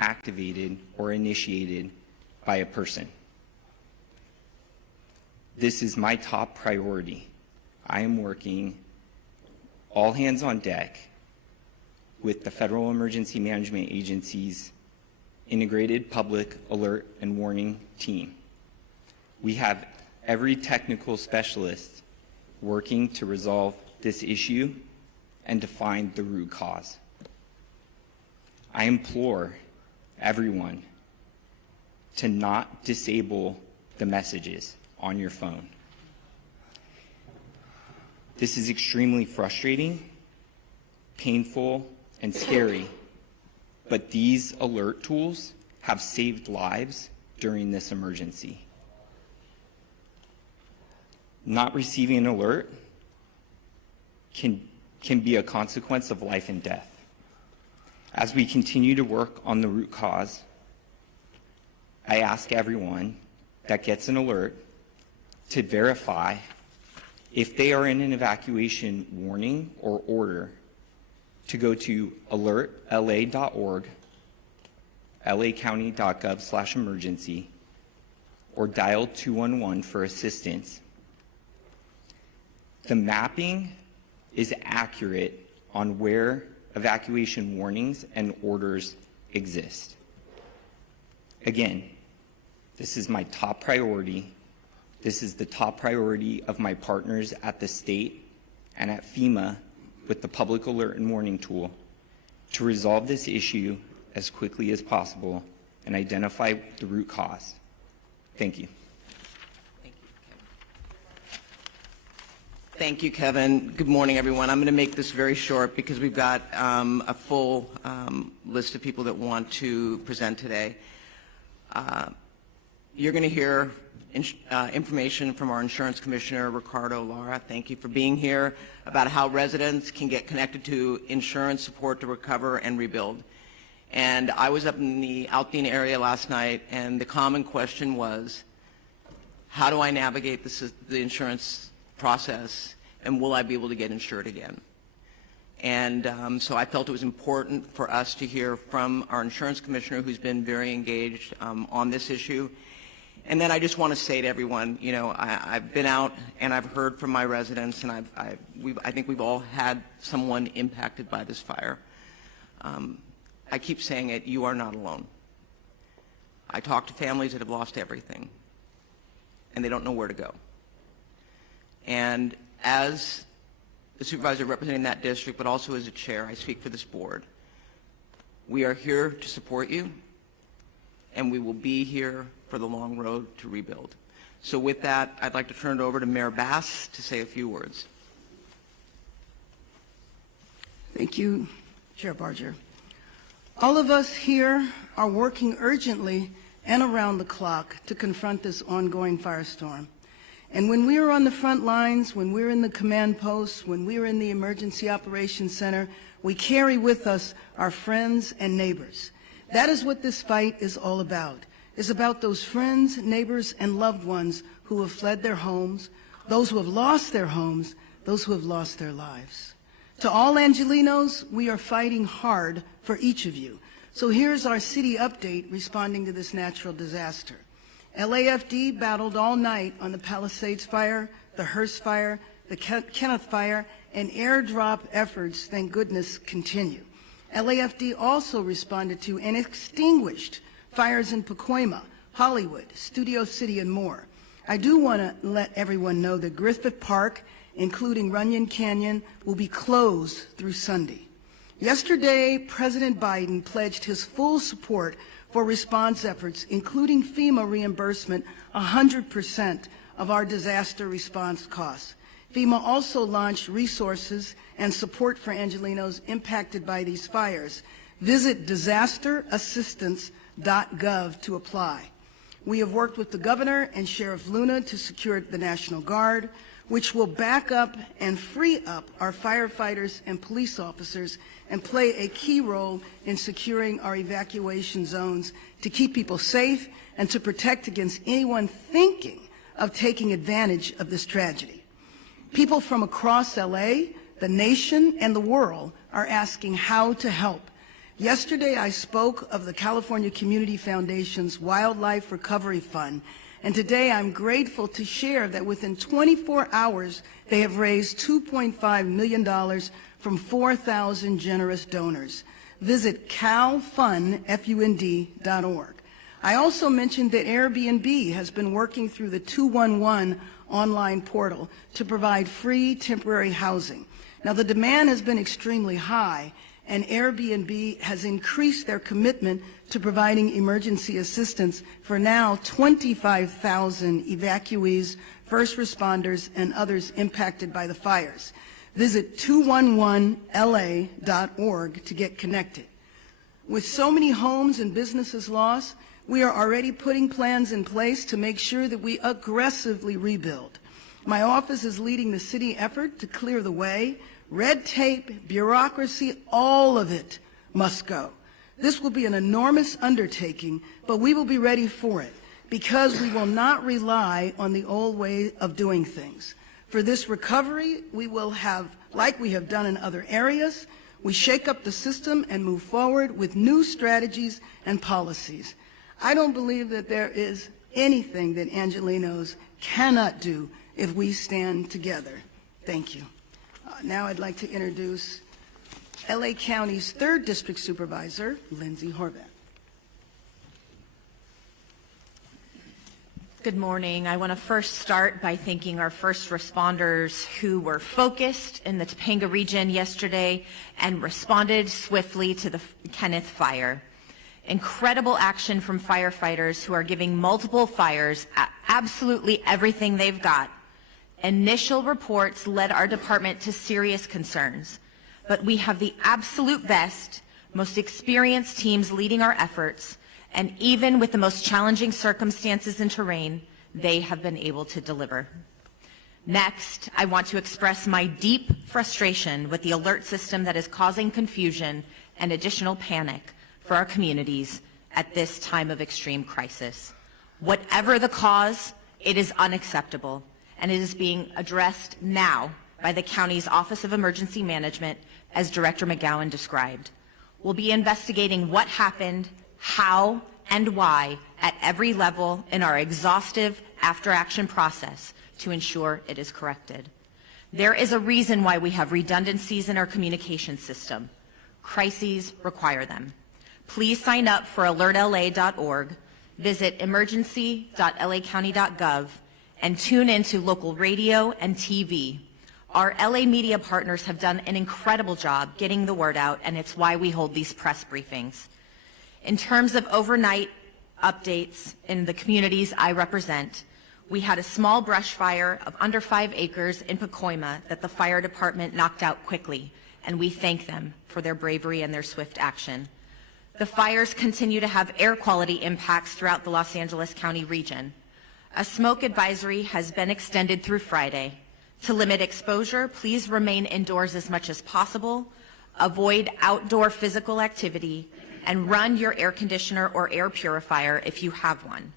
activated or initiated by a person. This is my top priority. I am working all hands on deck with the Federal Emergency Management Agency's Integrated Public Alert and Warning Team. We have every technical specialist working to resolve this issue and to find the root cause. I implore everyone to not disable the messages on your phone. This is extremely frustrating, painful, and scary, but these alert tools have saved lives during this emergency. Not receiving an alert can be a consequence of life and death. As we continue to work on the root cause, I ask everyone that gets an alert to verify if they are in an evacuation warning or order to go to alertla.org, lacounty.gov/emergency, or dial 211 for assistance. The mapping is accurate on where evacuation warnings and orders exist. Again, this is my top priority. This is the top priority of my partners at the state and at FEMA with the Public Alert and Warning Tool to resolve this issue as quickly as possible and identify the root cause. Thank you. Thank you, Kevin. Good morning, everyone. I'm going to make this very short because we've got a full list of people that want to present today. You're going to hear information from our Insurance Commissioner, Ricardo Lara. Thank you for being here, about how residents can get connected to insurance support to recover and rebuild. And I was up in the Alpine area last night, and the common question was, how do I navigate the insurance process, and will I be able to get insured again? And so I felt it was important for us to hear from our Insurance Commissioner, who's been very engaged on this issue. And then I just want to say to everyone, you know, I've been out and I've heard from my residents, and I think we've all had someone impacted by this fire. I keep saying it, you are not alone. I talk to families that have lost everything, and they don't know where to go. And as the supervisor representing that district, but also as a chair, I speak for this board. We are here to support you, and we will be here for the long road to rebuild. So with that, I'd like to turn it over to Mayor Bass to say a few words. Thank you, Chair Barger. All of us here are working urgently and around the clock to confront this ongoing firestorm. And when we are on the front lines, when we're in the command posts, when we're in the Emergency Operations Center, we carry with us our friends and neighbors. That is what this fight is all about. It's about those friends, neighbors, and loved ones who have fled their homes, those who have lost their homes, those who have lost their lives. To all Angelenos, we are fighting hard for each of you. So here's our city update responding to this natural disaster. LAFD battled all night on the Palisades fire, the Hearst fire, the Kenneth fire, and airdrop efforts, thank goodness, continue. LAFD also responded to and extinguished fires in Pacoima, Hollywood, Studio City, and more. I do want to let everyone know that Griffith Park, including Runyon Canyon, will be closed through Sunday. Yesterday, President Biden pledged his full support for response efforts, including FEMA reimbursement 100% of our disaster response costs. FEMA also launched resources and support for Angelenos impacted by these fires. Visit disasterassistance.gov to apply. We have worked with the Governor and Sheriff Luna to secure the National Guard, which will back up and free up our firefighters and police officers and play a key role in securing our evacuation zones to keep people safe and to protect against anyone thinking of taking advantage of this tragedy. People from across LA, the nation, and the world are asking how to help. Yesterday, I spoke of the California Community Foundation's Wildlife Recovery Fund, and today I'm grateful to share that within 24 hours, they have raised $2.5 million from 4,000 generous donors. Visit calfund.org. I also mentioned that Airbnb has been working through the 211 online portal to provide free temporary housing. Now, the demand has been extremely high, and Airbnb has increased their commitment to providing emergency assistance for now 25,000 evacuees, first responders, and others impacted by the fires. Visit 211la.org to get connected. With so many homes and businesses lost, we are already putting plans in place to make sure that we aggressively rebuild. My office is leading the city effort to clear the way. Red tape, bureaucracy, all of it must go. This will be an enormous undertaking, but we will be ready for it because we will not rely on the old way of doing things. For this recovery, we will have, like we have done in other areas, we shake up the system and move forward with new strategies and policies. I don't believe that there is anything that Angelenos cannot do if we stand together. Thank you. Now I'd like to introduce LA County's 3rd District Supervisor, Lindsay Horvath. Good morning. I want to first start by thanking our first responders who were focused in the Topanga region yesterday and responded swiftly to the Kenneth fire. Incredible action from firefighters who are giving multiple fires absolutely everything they've got. Initial reports led our department to serious concerns, but we have the absolute best, most experienced teams leading our efforts, and even with the most challenging circumstances and terrain, they have been able to deliver. Next, I want to express my deep frustration with the alert system that is causing confusion and additional panic for our communities at this time of extreme crisis. Whatever the cause, it is unacceptable, and it is being addressed now by the county's Office of Emergency Management, as Director McGowan described. We'll be investigating what happened, how, and why at every level in our exhaustive after-action process to ensure it is corrected. There is a reason why we have redundancies in our communication system. Crises require them. Please sign up for alertla.org, visit emergency.lacounty.gov, and tune into local radio and TV. Our LA media partners have done an incredible job getting the word out, and it's why we hold these press briefings. In terms of overnight updates in the communities I represent, we had a small brush fire of under 5 acres in Pacoima that the fire department knocked out quickly, and we thank them for their bravery and their swift action. The fires continue to have air quality impacts throughout the Los Angeles County region. A smoke advisory has been extended through Friday. To limit exposure, please remain indoors as much as possible, avoid outdoor physical activity, and run your air conditioner or air purifier if you have one.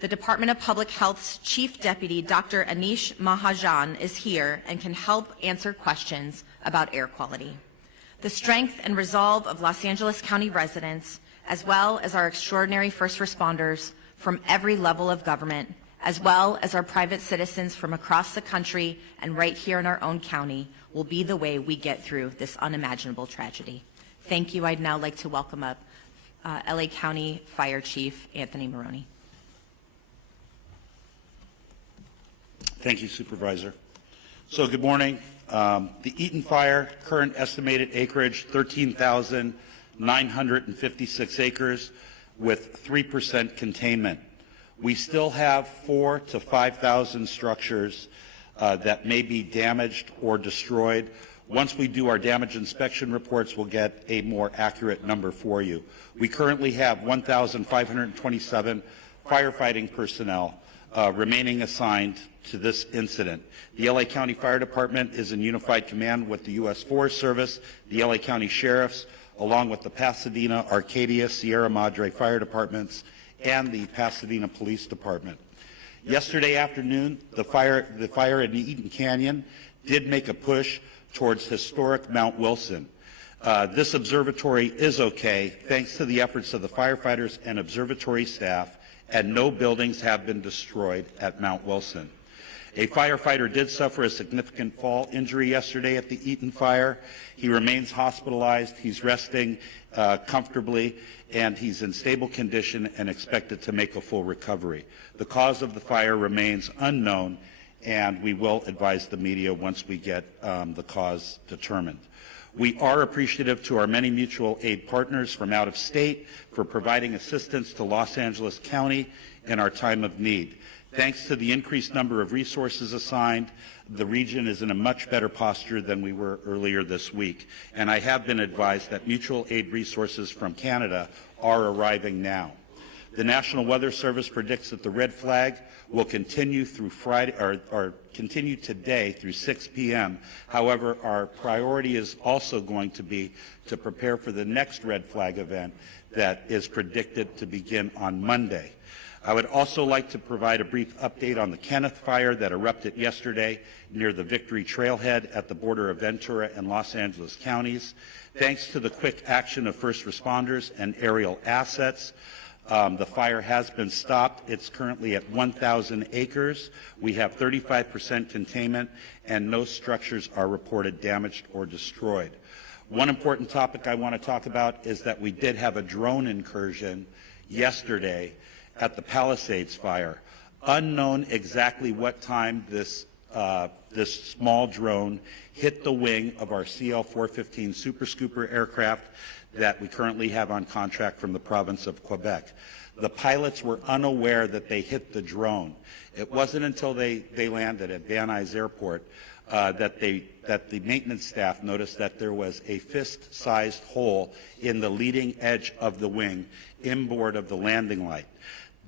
The Department of Public Health's Chief Deputy, Dr. Anish Mahajan, is here and can help answer questions about air quality. The strength and resolve of Los Angeles County residents, as well as our extraordinary first responders from every level of government, as well as our private citizens from across the country and right here in our own county, will be the way we get through this unimaginable tragedy. Thank you. I'd now like to welcome up LA County Fire Chief Anthony Maroney. Thank you, Supervisor. So good morning. The Eaton fire, current estimated acreage, 13,956 acres with 3% containment. We still have 4,000 to 5,000 structures that may be damaged or destroyed. Once we do our damage inspection reports, we'll get a more accurate number for you. We currently have 1,527 firefighting personnel remaining assigned to this incident. The LA County Fire Department is in unified command with the U.S. Forest Service, the LA County Sheriffs, along with the Pasadena, Arcadia, Sierra Madre Fire Departments, and the Pasadena Police Department. Yesterday afternoon, the fire in the Eaton Canyon did make a push towards historic Mount Wilson. This observatory is okay thanks to the efforts of the firefighters and observatory staff, and no buildings have been destroyed at Mount Wilson. A firefighter did suffer a significant fall injury yesterday at the Eaton fire. He remains hospitalized. He's resting comfortably, and he's in stable condition and expected to make a full recovery. The cause of the fire remains unknown, and we will advise the media once we get the cause determined. We are appreciative to our many mutual aid partners from out of state for providing assistance to Los Angeles County in our time of need. Thanks to the increased number of resources assigned, the region is in a much better posture than we were earlier this week. And I have been advised that mutual aid resources from Canada are arriving now. The National Weather Service predicts that the red flag will continue through Friday, or continue today through 6 p.m. However, our priority is also going to be to prepare for the next red flag event that is predicted to begin on Monday. I would also like to provide a brief update on the Kenneth fire that erupted yesterday near the Victory Trailhead at the border of Ventura and Los Angeles counties. Thanks to the quick action of first responders and aerial assets, the fire has been stopped. It's currently at 1,000 acres. We have 35% containment, and no structures are reported damaged or destroyed. One important topic I want to talk about is that we did have a drone incursion yesterday at the Palisades fire. Unknown exactly what time this small drone hit the wing of our CL-415 Super Scooper aircraft that we currently have on contract from the province of Quebec. The pilots were unaware that they hit the drone. It wasn't until they landed at Van Nuys Airport that the maintenance staff noticed that there was a fist-sized hole in the leading edge of the wing inboard of the landing light.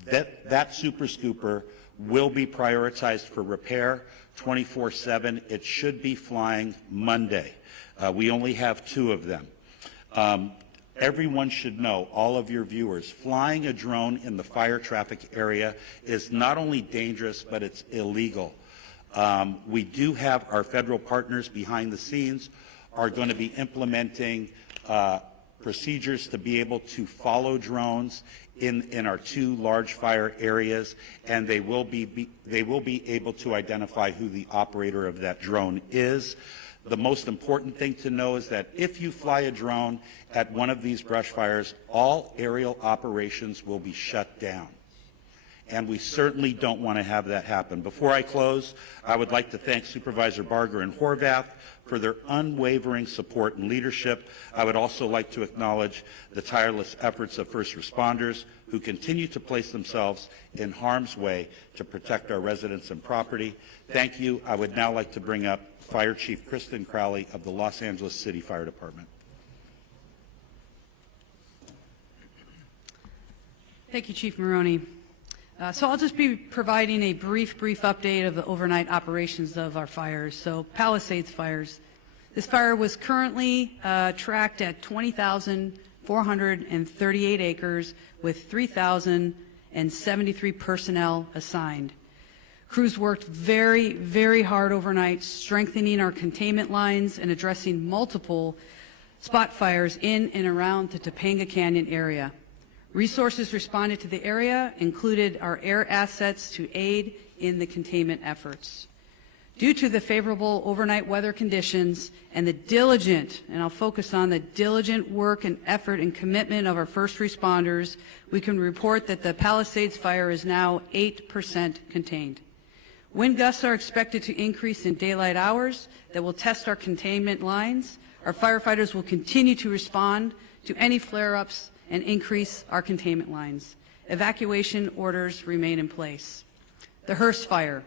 That Super Scooper will be prioritized for repair 24/7. It should be flying Monday. We only have 2 of them. Everyone should know, all of your viewers, flying a drone in the fire traffic area is not only dangerous, but it's illegal. We do have our federal partners behind the scenes are going to be implementing procedures to be able to follow drones in our 2 large fire areas, and they will be able to identify who the operator of that drone is. The most important thing to know is that if you fly a drone at one of these brush fires, all aerial operations will be shut down. And we certainly don't want to have that happen. Before I close, I would like to thank Supervisor Barger and Horvath for their unwavering support and leadership. I would also like to acknowledge the tireless efforts of first responders who continue to place themselves in harm's way to protect our residents and property. Thank you. I would now like to bring up Fire Chief Kristen Crowley of the Los Angeles City Fire Department. Thank you, Chief Maroney. So I'll just be providing a brief update of the overnight operations of our fires. So Palisades fires. This fire was currently tracked at 20,438 acres with 3,073 personnel assigned. Crews worked very, very hard overnight, strengthening our containment lines and addressing multiple spot fires in and around the Topanga Canyon area. Resources responded to the area included our air assets to aid in the containment efforts. Due to the favorable overnight weather conditions and the diligent, and I'll focus on the diligent work and effort and commitment of our first responders, we can report that the Palisades fire is now 8% contained. Wind gusts are expected to increase in daylight hours that will test our containment lines. Our firefighters will continue to respond to any flare-ups and increase our containment lines. Evacuation orders remain in place. The Hearst fire,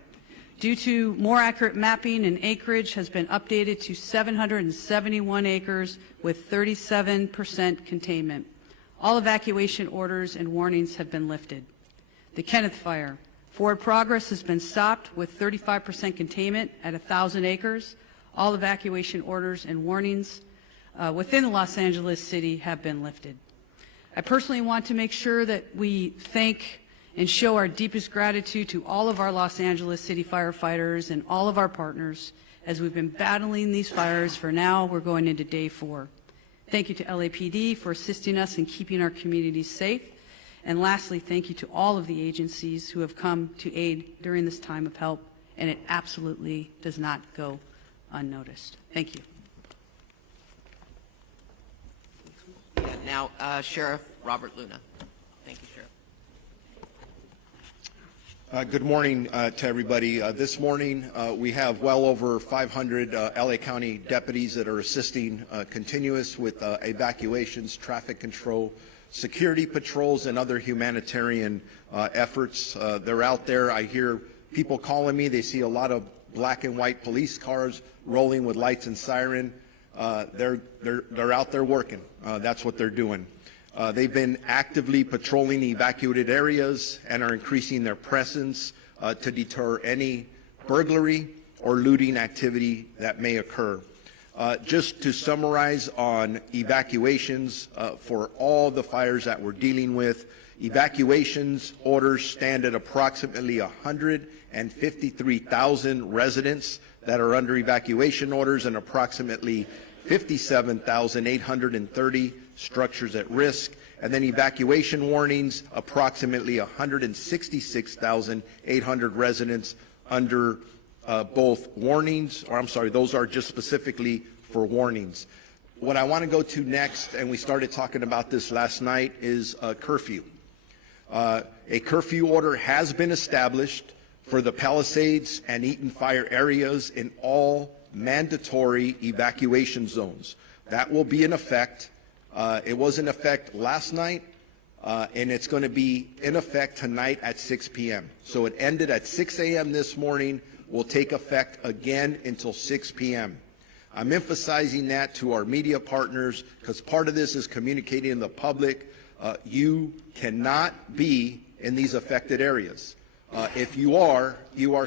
due to more accurate mapping and acreage, has been updated to 771 acres with 37% containment. All evacuation orders and warnings have been lifted. The Kenneth fire, forward progress has been stopped with 35% containment at 1,000 acres. All evacuation orders and warnings within Los Angeles City have been lifted. I personally want to make sure that we thank and show our deepest gratitude to all of our Los Angeles City firefighters and all of our partners as we've been battling these fires for now. We're going into day 4. Thank you to LAPD for assisting us in keeping our communities safe. And lastly, thank you to all of the agencies who have come to aid during this time of help, and it absolutely does not go unnoticed. Thank you. Yeah, now, Sheriff Robert Luna. Thank you, Sheriff. Good morning to everybody. This morning we have well over 500 LA County deputies that are assisting continuous with evacuations, traffic control, security patrols, and other humanitarian efforts. They're out there. I hear people calling me. They see a lot of black and white police cars rolling with lights and siren. They're out there working. That's what they're doing. They've been actively patrolling evacuated areas and are increasing their presence to deter any burglary or looting activity that may occur. Just to summarize on evacuations for all the fires that we're dealing with, evacuations orders stand at approximately 153,000 residents that are under evacuation orders and approximately 57,830 structures at risk, and then evacuation warnings, approximately 166,800 residents under both warnings, or I'm sorry, those are just specifically for warnings. What I want to go to next, and we started talking about this last night, is a curfew. A curfew order has been established for the Palisades and Eaton fire areas in all mandatory evacuation zones. That will be in effect. It was in effect last night, and it's going to be in effect tonight at 6 p.m. So it ended at 6 a.m. this morning, will take effect again until 6 p.m. I'm emphasizing that to our media partners because part of this is communicating to the public. You cannot be in these affected areas. If you are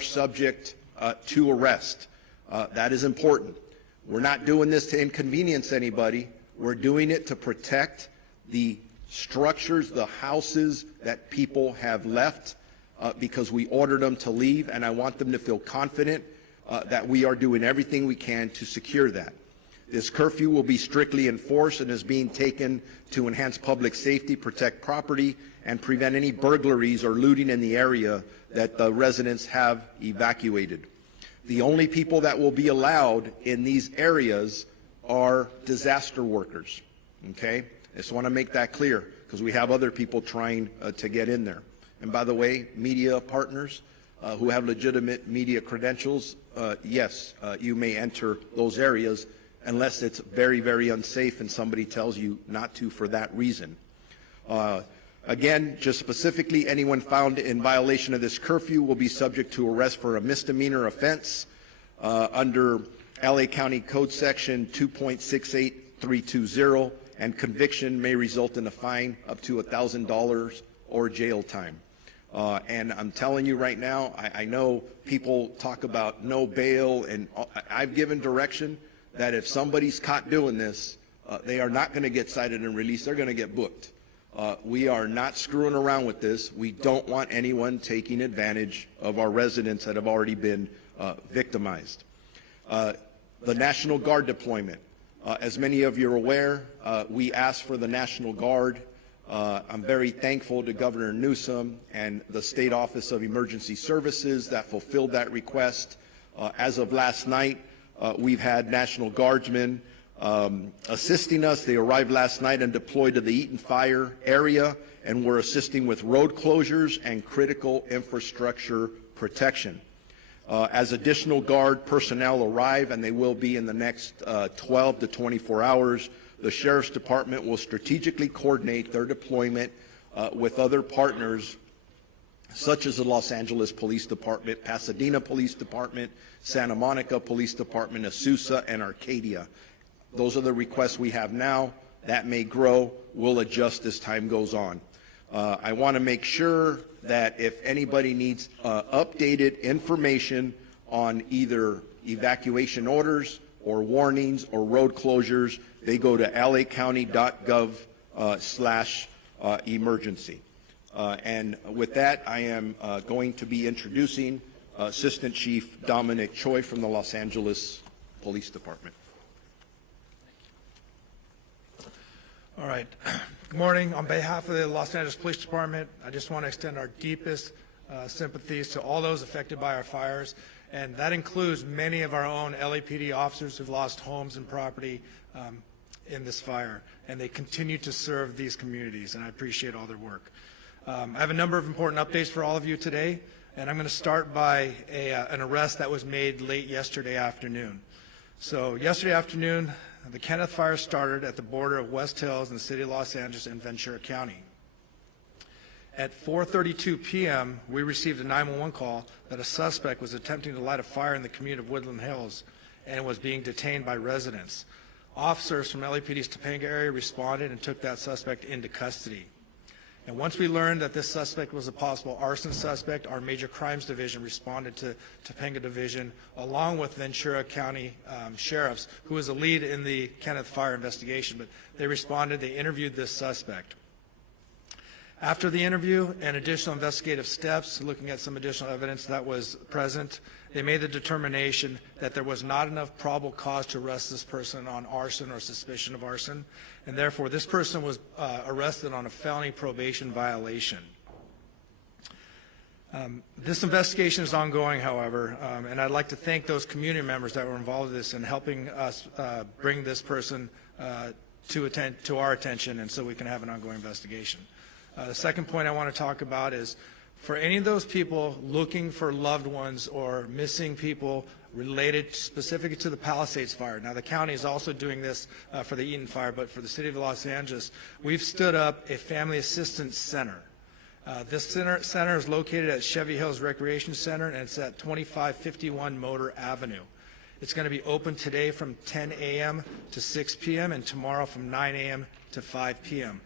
subject to arrest. That is important. We're not doing this to inconvenience anybody. We're doing it to protect the structures, the houses that people have left because we ordered them to leave, and I want them to feel confident that we are doing everything we can to secure that. This curfew will be strictly enforced and is being taken to enhance public safety, protect property, and prevent any burglaries or looting in the area that the residents have evacuated. The only people that will be allowed in these areas are disaster workers, okay? I just want to make that clear because we have other people trying to get in there. And by the way, media partners who have legitimate media credentials, yes, you may enter those areas unless it's very, very unsafe and somebody tells you not to for that reason. Again, just specifically, anyone found in violation of this curfew will be subject to arrest for a misdemeanor offense under LA County Code Section 2.68320, and conviction may result in a fine up to $1,000 or jail time. And I'm telling you right now, I know people talk about no bail, and I've given direction that if somebody's caught doing this, they are not going to get cited and released. They're going to get booked. We are not screwing around with this. We don't want anyone taking advantage of our residents that have already been victimized. The National Guard deployment. As many of you are aware, we asked for the National Guard. I'm very thankful to Governor Newsom and the State Office of Emergency Services that fulfilled that request. As of last night, we've had National Guardsmen assisting us. They arrived last night and deployed to the Eaton fire area, and we're assisting with road closures and critical infrastructure protection. As additional Guard personnel arrive, and they will be in the next 12 to 24 hours, the Sheriff's Department will strategically coordinate their deployment with other partners such as the Los Angeles Police Department, Pasadena Police Department, Santa Monica Police Department, Azusa, and Arcadia. Those are the requests we have now. That may grow. We'll adjust as time goes on. I want to make sure that if anybody needs updated information on either evacuation orders or warnings or road closures, they go to lacounty.gov/emergency. And with that, I am going to be introducing Assistant Chief Dominic Choi from the Los Angeles Police Department. All right. Good morning. On behalf of the Los Angeles Police Department, I just want to extend our deepest sympathies to all those affected by our fires, and that includes many of our own LAPD officers who've lost homes and property in this fire, and they continue to serve these communities, and I appreciate all their work. I have a number of important updates for all of you today, and I'm going to start by an arrest that was made late yesterday afternoon. So yesterday afternoon, the Kenneth fire started at the border of West Hills in the city of Los Angeles and Ventura County. At 4:32 p.m., we received a 911 call that a suspect was attempting to light a fire in the community of Woodland Hills and was being detained by residents. Officers from LAPD's Topanga area responded and took that suspect into custody. And once we learned that this suspect was a possible arson suspect, our Major Crimes Division responded to Topanga Division along with Ventura County sheriffs, who was a lead in the Kenneth fire investigation. But they responded, they interviewed this suspect. After the interview and additional investigative steps, looking at some additional evidence that was present, they made the determination that there was not enough probable cause to arrest this person on arson or suspicion of arson, and therefore this person was arrested on a felony probation violation. This investigation is ongoing, however, and I'd like to thank those community members that were involved in this and helping us bring this person to our attention, and so we can have an ongoing investigation. The second point I want to talk about is for any of those people looking for loved ones or missing people related specifically to the Palisades fire. Now, the county is also doing this for the Eaton fire, but for the city of Los Angeles, we've stood up a family assistance center. This center is located at Chevy Hills Recreation Center, and it's at 2551 Motor Avenue. It's going to be open today from 10 a.m. to 6 p.m. and tomorrow from 9 a.m. to 5 p.m.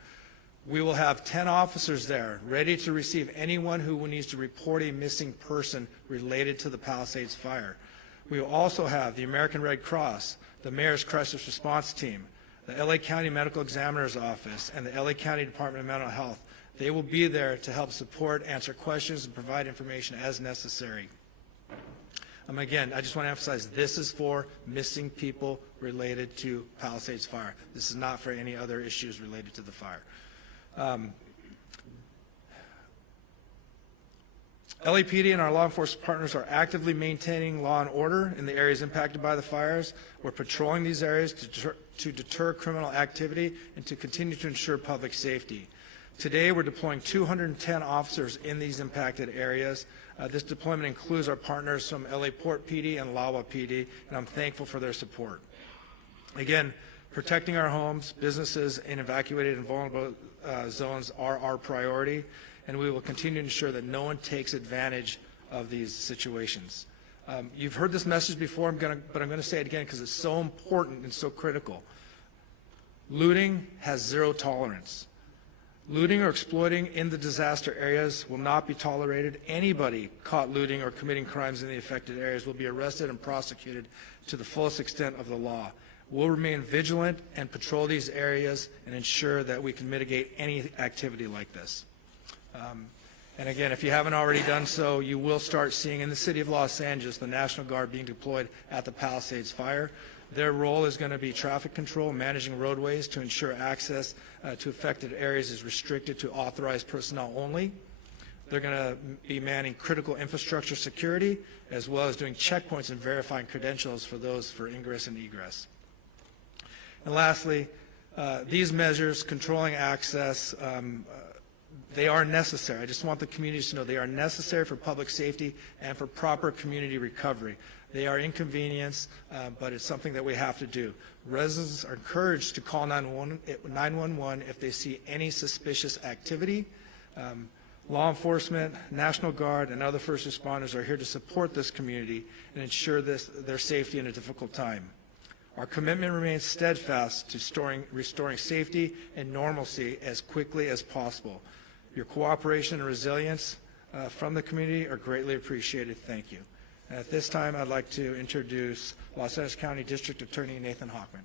We will have 10 officers there ready to receive anyone who needs to report a missing person related to the Palisades fire. We will also have the American Red Cross, the Mayor's Crisis Response Team, the LA County Medical Examiner's Office, and the LA County Department of Mental Health. They will be there to help support, answer questions, and provide information as necessary. Again, I just want to emphasize this is for missing people related to Palisades fire. This is not for any other issues related to the fire. LAPD and our law enforcement partners are actively maintaining law and order in the areas impacted by the fires. We're patrolling these areas to deter criminal activity and to continue to ensure public safety. Today, we're deploying 210 officers in these impacted areas. This deployment includes our partners from LA Port PD and LAWA PD, and I'm thankful for their support. Again, protecting our homes, businesses, and evacuated and vulnerable zones are our priority, and we will continue to ensure that no one takes advantage of these situations. You've heard this message before, but I'm going to say it again because it's so important and so critical. Looting has zero tolerance. Looting or exploiting in the disaster areas will not be tolerated. Anybody caught looting or committing crimes in the affected areas will be arrested and prosecuted to the fullest extent of the law. We'll remain vigilant and patrol these areas and ensure that we can mitigate any activity like this. And again, if you haven't already done so, you will start seeing in the city of Los Angeles the National Guard being deployed at the Palisades fire. Their role is going to be traffic control, managing roadways to ensure access to affected areas is restricted to authorized personnel only. They're going to be manning critical infrastructure security, as well as doing checkpoints and verifying credentials for those for ingress and egress. And lastly, these measures, controlling access, they are necessary. I just want the communities to know they are necessary for public safety and for proper community recovery. They are inconvenience, but it's something that we have to do. Residents are encouraged to call 911 if they see any suspicious activity. Law enforcement, National Guard, and other first responders are here to support this community and ensure their safety in a difficult time. Our commitment remains steadfast to restoring safety and normalcy as quickly as possible. Your cooperation and resilience from the community are greatly appreciated. Thank you. And at this time, I'd like to introduce Los Angeles County District Attorney Nathan Hochman.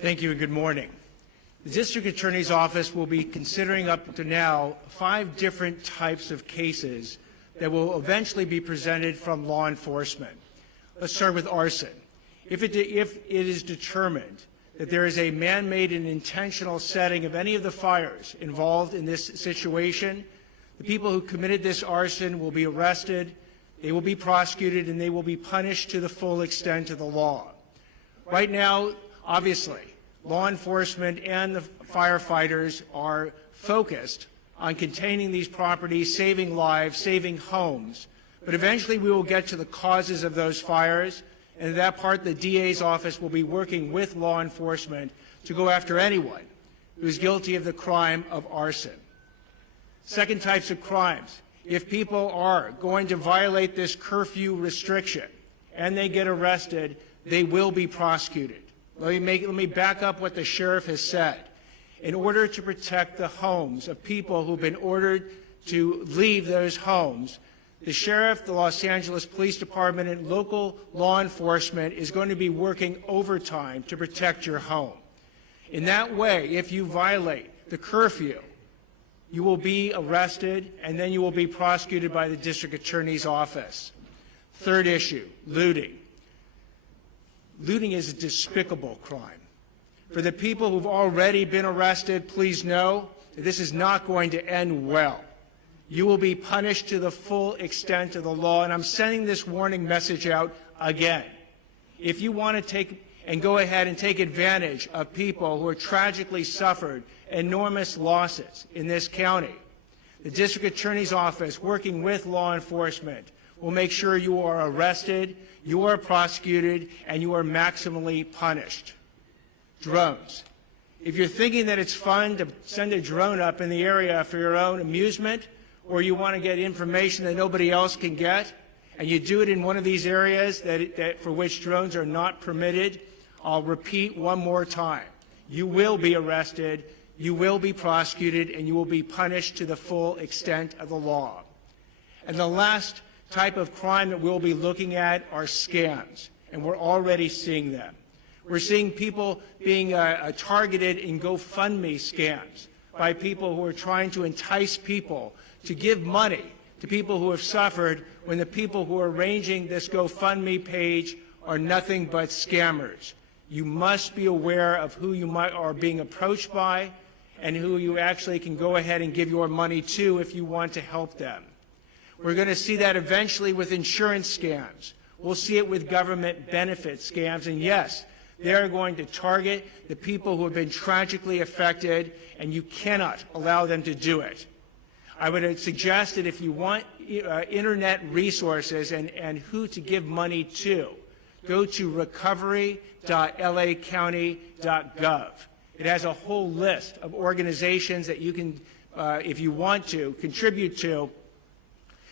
Thank you and good morning. The District Attorney's Office will be considering up to now 5 different types of cases that will eventually be presented from law enforcement. Let's start with arson. if it is determined that there is a man-made and intentional setting of any of the fires involved in this situation, the people who committed this arson will be arrested, they will be prosecuted, and they will be punished to the full extent of the law. Right now, obviously, law enforcement and the firefighters are focused on containing these properties, saving lives, saving homes. But eventually we will get to the causes of those fires, and in that part the DA's office will be working with law enforcement to go after anyone who is guilty of the crime of arson. Second types of crimes. If people are going to violate this curfew restriction and they get arrested, they will be prosecuted. Let me back up what the sheriff has said. In order to protect the homes of people who've been ordered to leave those homes, the sheriff, the Los Angeles Police Department, and local law enforcement is going to be working overtime to protect your home. In that way, if you violate the curfew, you will be arrested and then you will be prosecuted by the district attorney's office. Third issue, looting. Looting is a despicable crime. For the people who've already been arrested, please know that this is not going to end well. You will be punished to the full extent of the law, and I'm sending this warning message out again. If you want to take and go ahead and take advantage of people who have tragically suffered enormous losses in this county, the district attorney's office, working with law enforcement, will make sure you are arrested, you are prosecuted, and you are maximally punished. Drones. If you're thinking that it's fun to send a drone up in the area for your own amusement, or you want to get information that nobody else can get, and you do it in one of these areas for which drones are not permitted, I'll repeat one more time. You will be arrested, you will be prosecuted, and you will be punished to the full extent of the law. And the last type of crime that we'll be looking at are scams, and we're already seeing them. We're seeing people being targeted in GoFundMe scams by people who are trying to entice people to give money to people who have suffered when the people who are arranging this GoFundMe page are nothing but scammers. You must be aware of who you are being approached by and who you actually can go ahead and give your money to if you want to help them. We're going to see that eventually with insurance scams. We'll see it with government benefit scams, and yes, they're going to target the people who have been tragically affected, and you cannot allow them to do it. I would suggest that if you want internet resources and who to give money to, go to recovery.lacounty.gov. It has a whole list of organizations that you can, if you want to, contribute to,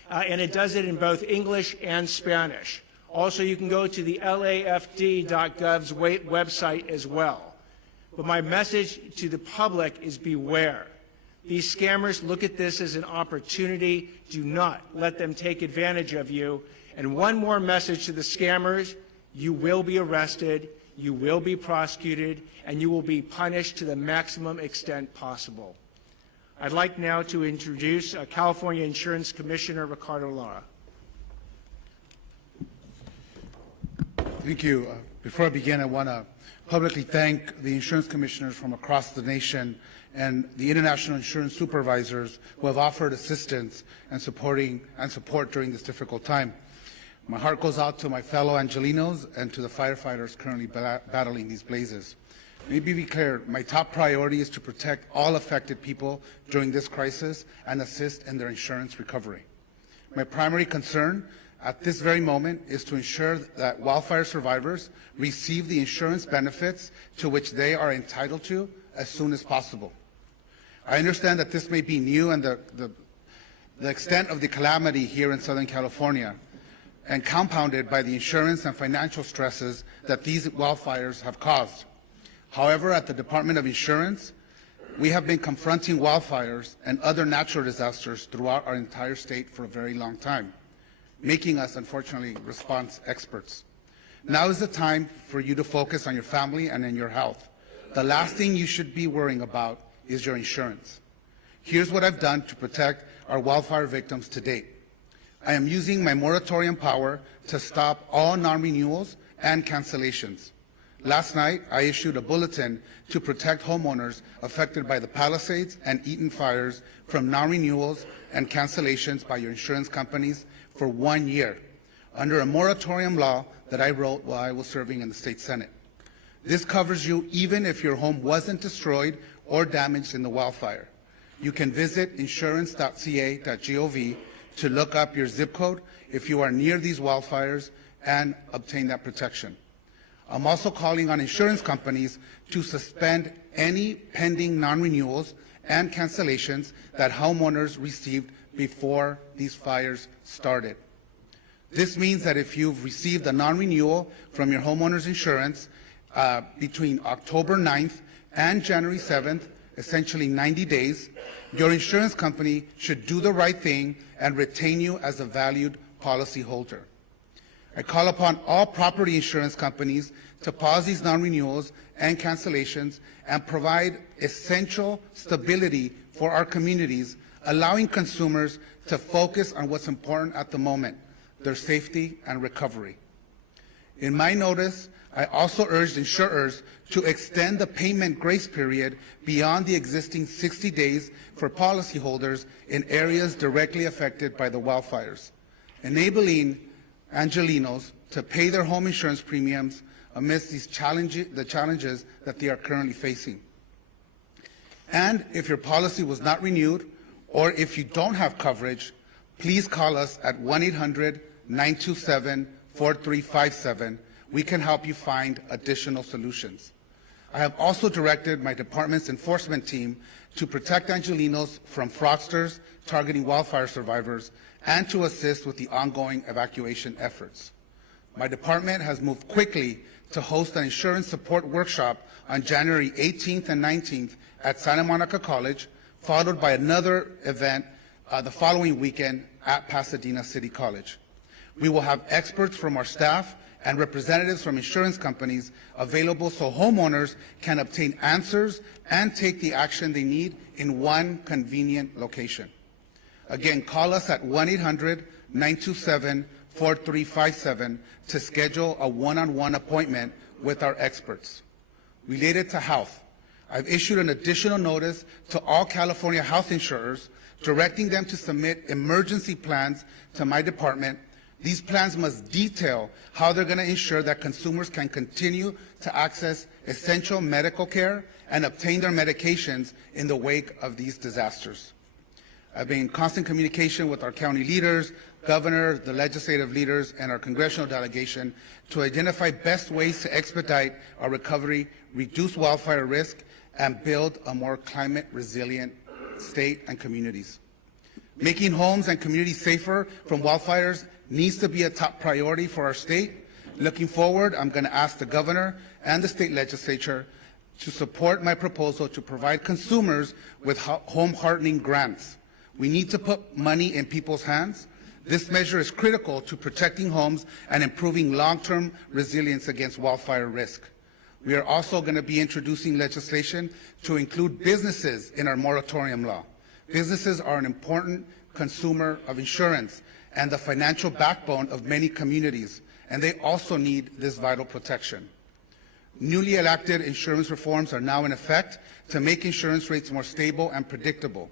and it does it in both English and Spanish. Also, you can go to the LAFD.gov's website as well. But my message to the public is beware. These scammers look at this as an opportunity. Do not let them take advantage of you. And one more message to the scammers: you will be arrested, you will be prosecuted, and you will be punished to the maximum extent possible. I'd like now to introduce California Insurance Commissioner Ricardo Lara. Thank you. Before I begin, I want to publicly thank the insurance commissioners from across the nation and the international insurance supervisors who have offered assistance and support during this difficult time. My heart goes out to my fellow Angelinos and to the firefighters currently battling these blazes. Let me be clear, my top priority is to protect all affected people during this crisis and assist in their insurance recovery. My primary concern at this very moment is to ensure that wildfire survivors receive the insurance benefits to which they are entitled to as soon as possible. I understand that this may be new and the extent of the calamity here in Southern California, and compounded by the insurance and financial stresses that these wildfires have caused. However, at the Department of Insurance, we have been confronting wildfires and other natural disasters throughout our entire state for a very long time, making us, unfortunately, response experts. Now is the time for you to focus on your family and in your health. The last thing you should be worrying about is your insurance. Here's what I've done to protect our wildfire victims to date. I am using my moratorium power to stop all non-renewals and cancellations. Last night, I issued a bulletin to protect homeowners affected by the Palisades and Eaton fires from non-renewals and cancellations by your insurance companies for 1 year, under a moratorium law that I wrote while I was serving in the state Senate. This covers you even if your home wasn't destroyed or damaged in the wildfire. You can visit insurance.ca.gov to look up your zip code if you are near these wildfires and obtain that protection. I'm also calling on insurance companies to suspend any pending non-renewals and cancellations that homeowners received before these fires started. This means that if you've received a non-renewal from your homeowner's insurance between October 9th and January 7th, essentially 90 days, your insurance company should do the right thing and retain you as a valued policyholder. I call upon all property insurance companies to pause these non-renewals and cancellations and provide essential stability for our communities, allowing consumers to focus on what's important at the moment, their safety and recovery. In my notice, I also urged insurers to extend the payment grace period beyond the existing 60 days for policyholders in areas directly affected by the wildfires, enabling Angelenos to pay their home insurance premiums amidst the challenges that they are currently facing. And if your policy was not renewed, or if you don't have coverage, please call us at 1-800-927-4357. We can help you find additional solutions. I have also directed my department's enforcement team to protect Angelenos from fraudsters targeting wildfire survivors and to assist with the ongoing evacuation efforts. My department has moved quickly to host an insurance support workshop on January 18th and 19th at Santa Monica College, followed by another event the following weekend at Pasadena City College. We will have experts from our staff and representatives from insurance companies available so homeowners can obtain answers and take the action they need in one convenient location. Again, call us at 1-800-927-4357 to schedule a one-on-one appointment with our experts. Related to health, I've issued an additional notice to all California health insurers directing them to submit emergency plans to my department. These plans must detail how they're going to ensure that consumers can continue to access essential medical care and obtain their medications in the wake of these disasters. I've been in constant communication with our county leaders, governor, the legislative leaders, and our congressional delegation to identify best ways to expedite our recovery, reduce wildfire risk, and build a more climate-resilient state and communities. Making homes and communities safer from wildfires needs to be a top priority for our state. Looking forward, I'm going to ask the governor and the state legislature to support my proposal to provide consumers with home hardening grants. We need to put money in people's hands. This measure is critical to protecting homes and improving long-term resilience against wildfire risk. We are also going to be introducing legislation to include businesses in our moratorium law. Businesses are an important consumer of insurance and the financial backbone of many communities, and they also need this vital protection. Newly enacted insurance reforms are now in effect to make insurance rates more stable and predictable.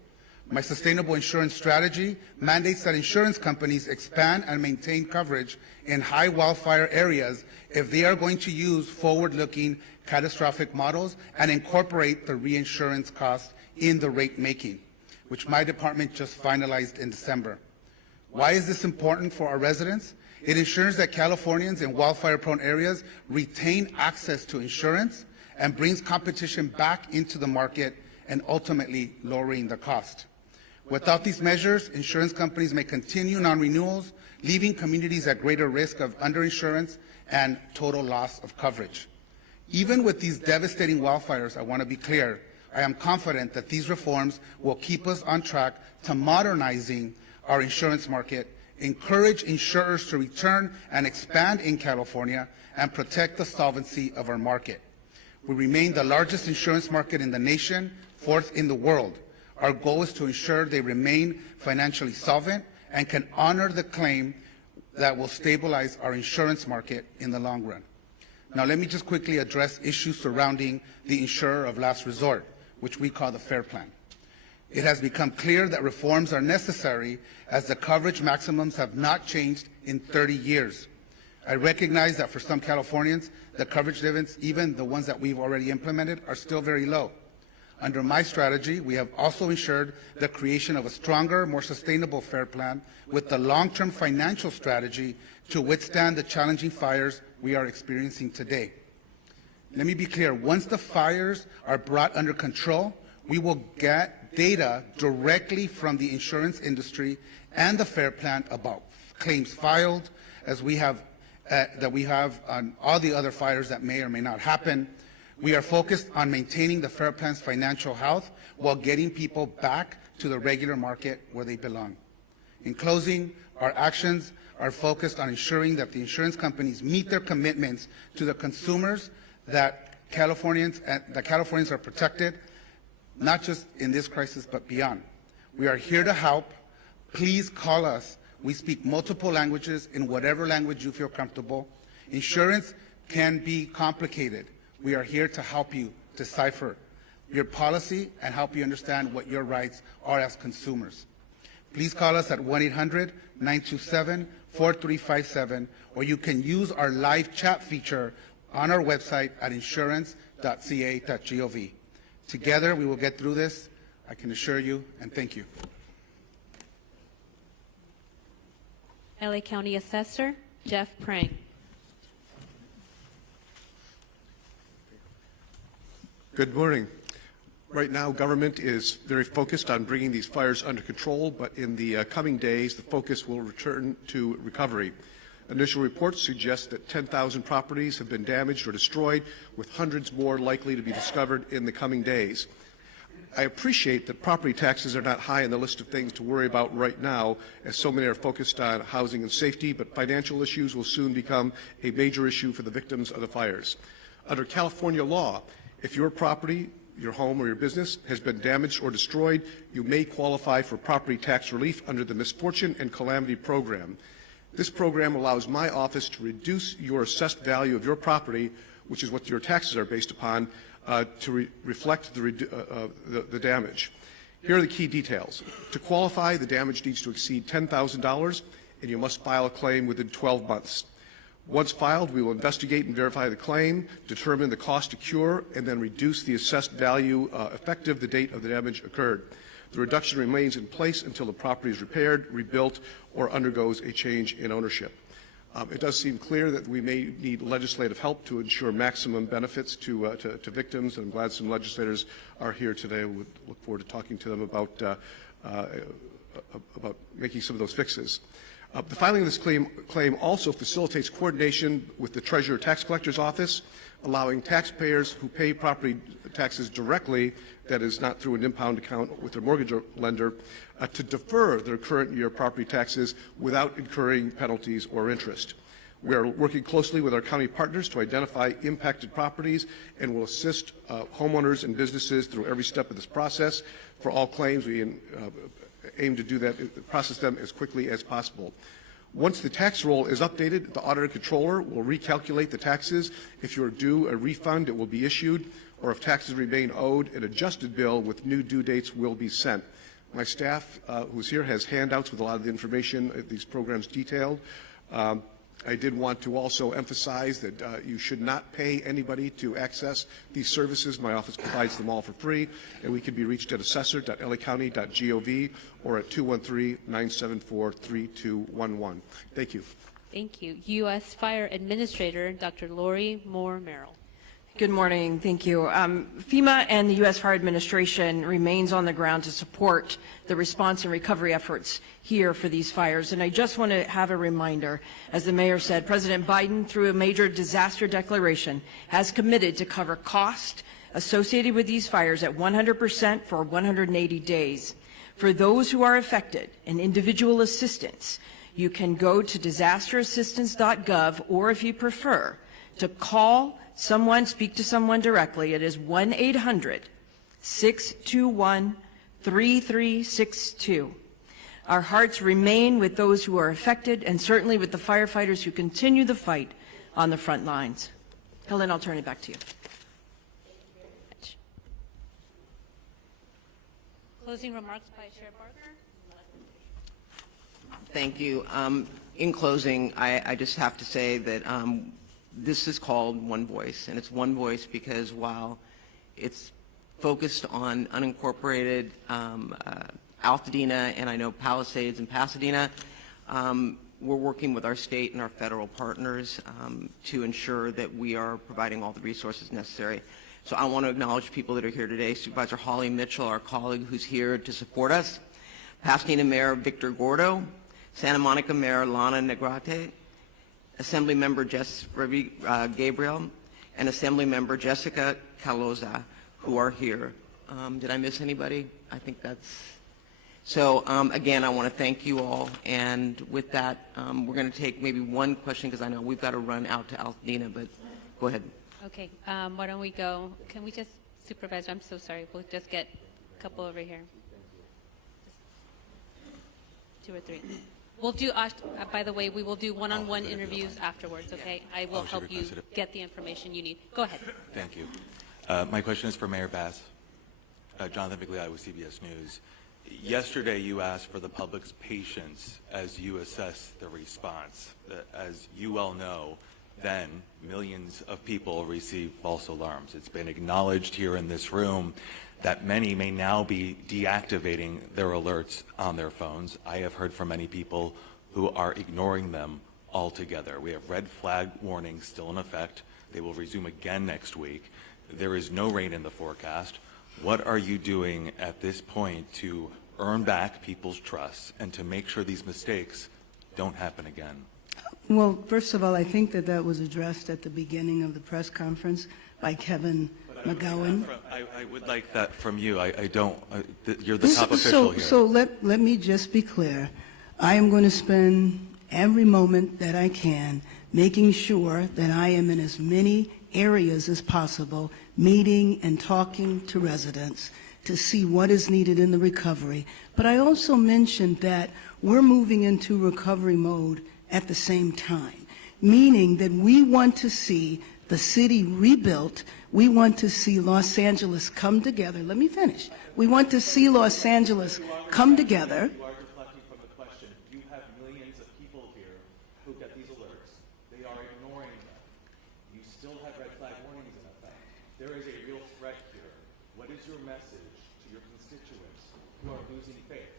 My sustainable insurance strategy mandates that insurance companies expand and maintain coverage in high wildfire areas if they are going to use forward-looking catastrophic models and incorporate the reinsurance cost in the rate making, which my department just finalized in December. Why is this important for our residents? It ensures that Californians in wildfire-prone areas retain access to insurance and brings competition back into the market and ultimately lowering the cost. Without these measures, insurance companies may continue non-renewals, leaving communities at greater risk of underinsurance and total loss of coverage. Even with these devastating wildfires, I want to be clear, I am confident that these reforms will keep us on track to modernizing our insurance market, encourage insurers to return and expand in California, and protect the solvency of our market. We remain the largest insurance market in the nation, fourth in the world. Our goal is to ensure they remain financially solvent and can honor the claim that will stabilize our insurance market in the long run. Now, let me just quickly address issues surrounding the insurer of last resort, which we call the FAIR Plan. It has become clear that reforms are necessary as the coverage maximums have not changed in 30 years. I recognize that for some Californians, the coverage limits, even the ones that we've already implemented, are still very low. Under my strategy, we have also ensured the creation of a stronger, more sustainable FAIR Plan with the long-term financial strategy to withstand the challenging fires we are experiencing today. Let me be clear, once the fires are brought under control, we will get data directly from the insurance industry and the FAIR Plan about claims filed, as we have that we have on all the other fires that may or may not happen. We are focused on maintaining the FAIR Plan's financial health while getting people back to the regular market where they belong. In closing, our actions are focused on ensuring that the insurance companies meet their commitments to the consumers, that Californians are protected, not just in this crisis, but beyond. We are here to help. Please call us. We speak multiple languages in whatever language you feel comfortable. Insurance can be complicated. We are here to help you decipher your policy and help you understand what your rights are as consumers. Please call us at 1-800-927-4357, or you can use our live chat feature on our website at insurance.ca.gov. Together, we will get through this, I can assure you, and thank you. LA County Assessor Jeff Prang. Good morning. Right now, government is very focused on bringing these fires under control, but in the coming days, the focus will return to recovery. Initial reports suggest that 10,000 properties have been damaged or destroyed, with hundreds more likely to be discovered in the coming days. I appreciate that property taxes are not high on the list of things to worry about right now, as so many are focused on housing and safety, but financial issues will soon become a major issue for the victims of the fires. Under California law, if your property, your home or your business has been damaged or destroyed, you may qualify for property tax relief under the Misfortune and Calamity Program. This program allows my office to reduce your assessed value of your property, which is what your taxes are based upon, to reflect the damage. Here are the key details. To qualify, the damage needs to exceed $10,000, and you must file a claim within 12 months. Once filed, we will investigate and verify the claim, determine the cost to cure, and then reduce the assessed value effective the date of the damage occurred. The reduction remains in place until the property is repaired, rebuilt, or undergoes a change in ownership. It does seem clear that we may need legislative help to ensure maximum benefits to victims, and I'm glad some legislators are here today. We look forward to talking to them about making some of those fixes. The filing of this claim also facilitates coordination with the Treasurer Tax Collector's Office, allowing taxpayers who pay property taxes directly, that is not through an impound account with their mortgage lender, to defer their current year property taxes without incurring penalties or interest. We are working closely with our county partners to identify impacted properties and will assist homeowners and businesses through every step of this process. For all claims, we aim to do that, process them as quickly as possible. Once the tax roll is updated, the auditor controller will recalculate the taxes. If you're due a refund, it will be issued, or if taxes remain owed, an adjusted bill with new due dates will be sent. My staff, who's here, has handouts with a lot of the information these programs detailed. I did want to also emphasize that you should not pay anybody to access these services. My office provides them all for free, and we can be reached at assessor.lacounty.gov or at 213-974-3211. Thank you. Thank you. U.S. Fire Administrator Dr. Lori Moore Merrill. Good morning. Thank you. FEMA and the U.S. Fire Administration remains on the ground to support the response and recovery efforts here for these fires. And I just want to have a reminder, as the mayor said, President Biden, through a major disaster declaration, has committed to cover cost associated with these fires at 100% for 180 days. For those who are affected and individual assistance, you can go to disasterassistance.gov, or if you prefer, to call someone, speak to someone directly. It is 1-800-621-3362. Our hearts remain with those who are affected, and certainly with the firefighters who continue the fight on the front lines. Helen, I'll turn it back to you. Closing remarks by Chair Barker. Thank you. In closing, I just have to say that this is called One Voice, and it's One Voice because while it's focused on unincorporated Altadena and I know Palisades and Pasadena, we're working with our state and our federal partners to ensure that we are providing all the resources necessary. So I want to acknowledge people that are here today. Supervisor Holly Mitchell, our colleague who's here to support us. Pasadena Mayor Victor Gordo. Santa Monica Mayor Lana Negrete. Assembly Member Jess Gabriel. And Assembly Member Jessica Caloza, who are here. Did I miss anybody? I think that's... So again, I want to thank you all. And with that, we're going to take maybe one question because I know we've got to run out to Altadena, but go ahead. Okay, why don't we go, can we just, Supervisor, I'm so sorry, we'll just get a couple over here. Just 2 or 3. We'll do, by the way, we will do one-on-one interviews afterwards, okay? I will help you get the information you need. Go ahead. Thank you. My question is for Mayor Bass. Jonathan Migliotti with CBS News. Yesterday, you asked for the public's patience as you assess the response. As you well know, then millions of people receive false alarms. It's been acknowledged here in this room that many may now be deactivating their alerts on their phones. I have heard from many people who are ignoring them altogether. We have red flag warnings still in effect. They will resume again next week. There is no rain in the forecast. What are you doing at this point to earn back people's trust and to make sure these mistakes don't happen again? Well, first of all, I think that was addressed at the beginning of the press conference by Kevin McGowan. I would like that from you. I don't, you're the top official here. So let me just be clear. I am going to spend every moment that I can making sure that I am in as many areas as possible, meeting and talking to residents to see what is needed in the recovery. But I also mentioned that we're moving into recovery mode at the same time, meaning that we want to see the city rebuilt. We want to see Los Angeles come together. Let me finish. We want to see Los Angeles come together. You are deflecting from the question. You have millions of people here who get these alerts. They are ignoring them. You still have red flag warnings in effect. There is a real threat here. What is your message to your constituents who are losing faith?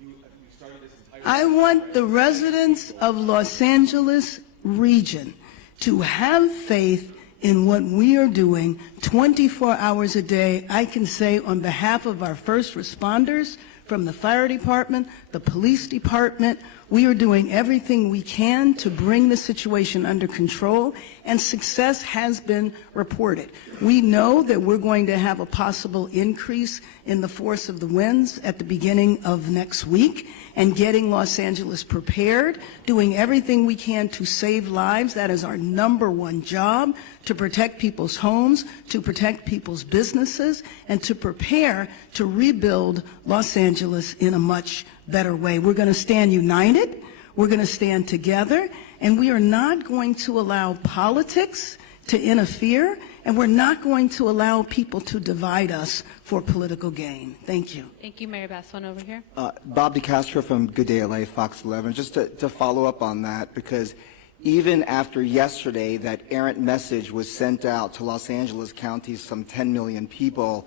You started this entire... I want the residents of Los Angeles region to have faith in what we are doing 24 hours a day. I can say on behalf of our first responders from the fire department, the police department, we are doing everything we can to bring the situation under control, and success has been reported. We know that we're going to have a possible increase in the force of the winds at the beginning of next week, and getting Los Angeles prepared, doing everything we can to save lives. That is our #1 job, to protect people's homes, to protect people's businesses, and to prepare to rebuild Los Angeles in a much better way. We're going to stand united, we're going to stand together, and we are not going to allow politics to interfere, and we're not going to allow people to divide us for political gain. Thank you. Thank you, Mayor Bass. One over here. Bob DeCastro from Good Day LA, Fox 11. Just to follow up on that, because even after yesterday that errant message was sent out to Los Angeles County's some 10 million people,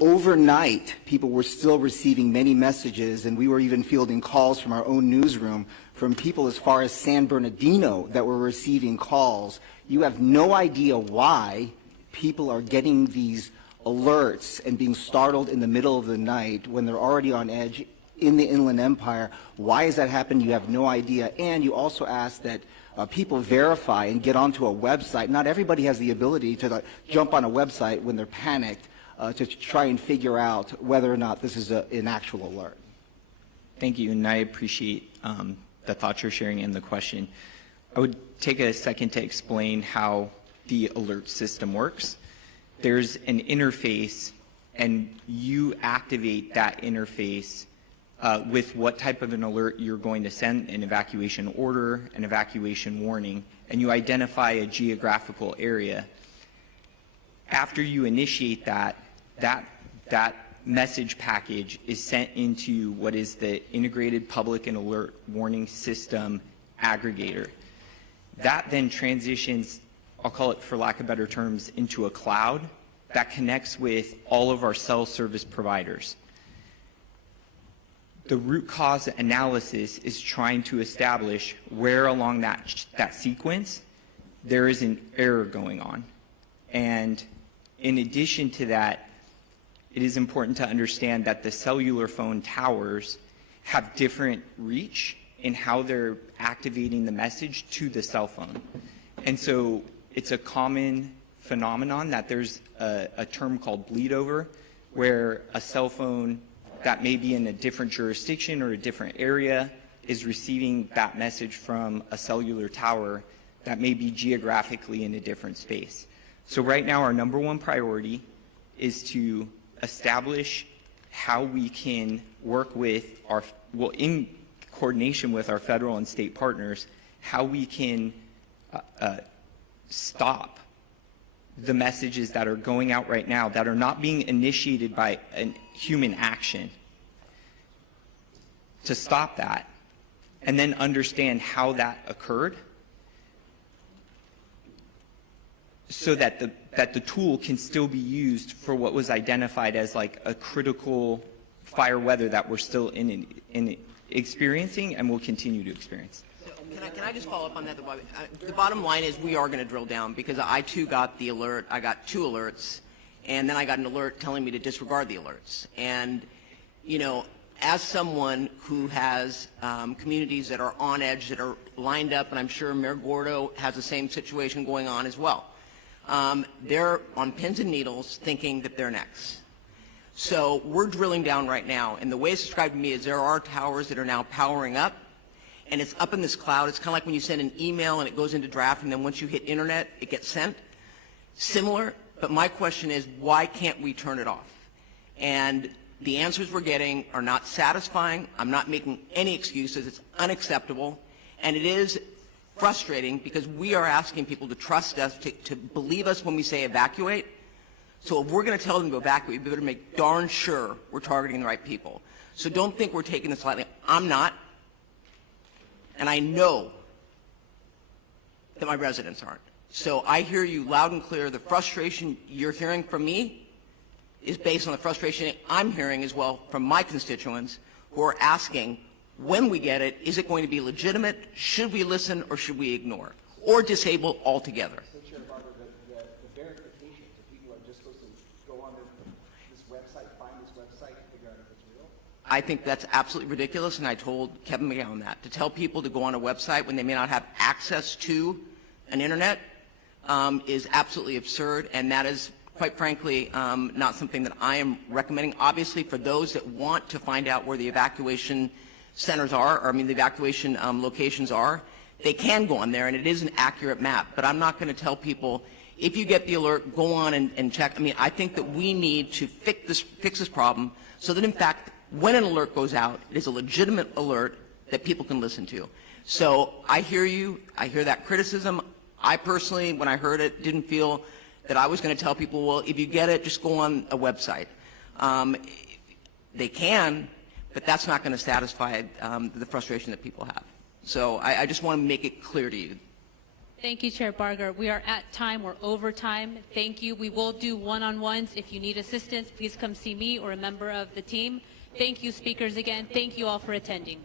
overnight people were still receiving many messages, and we were even fielding calls from our own newsroom from people as far as San Bernardino that were receiving calls. You have no idea why people are getting these alerts and being startled in the middle of the night when they're already on edge in the Inland Empire. Why has that happened? You have no idea. And you also asked that people verify and get onto a website. Not everybody has the ability to jump on a website when they're panicked to try and figure out whether or not this is an actual alert. Thank you, and I appreciate the thoughts you're sharing and the question. I would take a second to explain how the alert system works. There's an interface, and you activate that interface with what type of an alert you're going to send, an evacuation order, an evacuation warning, and you identify a geographical area. After you initiate that message package is sent into what is the Integrated Public and Alert Warning System aggregator. That then transitions, I'll call it for lack of better terms, into a cloud that connects with all of our cell service providers. The root cause analysis is trying to establish where along that sequence there is an error going on. And in addition to that, it is important to understand that the cellular phone towers have different reach in how they're activating the message to the cell phone. And so it's a common phenomenon that there's a term called bleed over, where a cell phone that may be in a different jurisdiction or a different area is receiving that message from a cellular tower that may be geographically in a different space. So right now our number one priority is to establish how we can work with our, well, in coordination with our federal and state partners, how we can stop the messages that are going out right now that are not being initiated by a human action, to stop that, and then understand how that occurred so that the tool can still be used for what was identified as like a critical fire weather that we're still in experiencing and will continue to experience. Can I just follow up on that? The bottom line is we are going to drill down, because I too got the alert. I got 2 alerts, and then I got an alert telling me to disregard the alerts. And, you know, as someone who has communities that are on edge, that are lined up, and I'm sure Mayor Gordo has the same situation going on as well, they're on pins and needles thinking that they're next. So we're drilling down right now, and the way it's described to me is there are towers that are now powering up, and it's up in this cloud. It's kind of like when you send an email and it goes into draft, and then once you hit internet, it gets sent. Similar, but my question is, why can't we turn it off? And the answers we're getting are not satisfying. I'm not making any excuses. It's unacceptable, and it is frustrating because we are asking people to trust us, to believe us when we say evacuate. So if we're going to tell them to evacuate, we better make darn sure we're targeting the right people. So don't think we're taking this lightly. I'm not. And I know that my residents aren't. So I hear you loud and clear. The frustration you're hearing from me is based on the frustration I'm hearing as well from my constituents who are asking, when we get it, is it going to be legitimate? Should we listen or should we ignore? Or disable altogether? So, Chair Barber, the verification, so people are just supposed to go on this website, find this website, and figure out if it's real? I think that's absolutely ridiculous, and I told Kevin McGowan that. To tell people to go on a website when they may not have access to an internet is absolutely absurd, and that is, quite frankly, not something that I am recommending. Obviously, for those that want to find out where the evacuation centers are, or I mean the evacuation locations are, they can go on there, and it is an accurate map. But I'm not going to tell people, if you get the alert, go on and check. I mean, I think that we need to fix this problem so that, in fact, when an alert goes out, it is a legitimate alert that people can listen to. So I hear you. I hear that criticism. I personally, when I heard it, didn't feel that I was going to tell people, well, if you get it, just go on a website. They can, but that's not going to satisfy the frustration that people have. So I just want to make it clear to you. Thank you, Chair Barger. We are at time. We're over time. Thank you. We will do one-on-ones. If you need assistance, please come see me or a member of the team. Thank you, speakers, again. Thank you all for attending.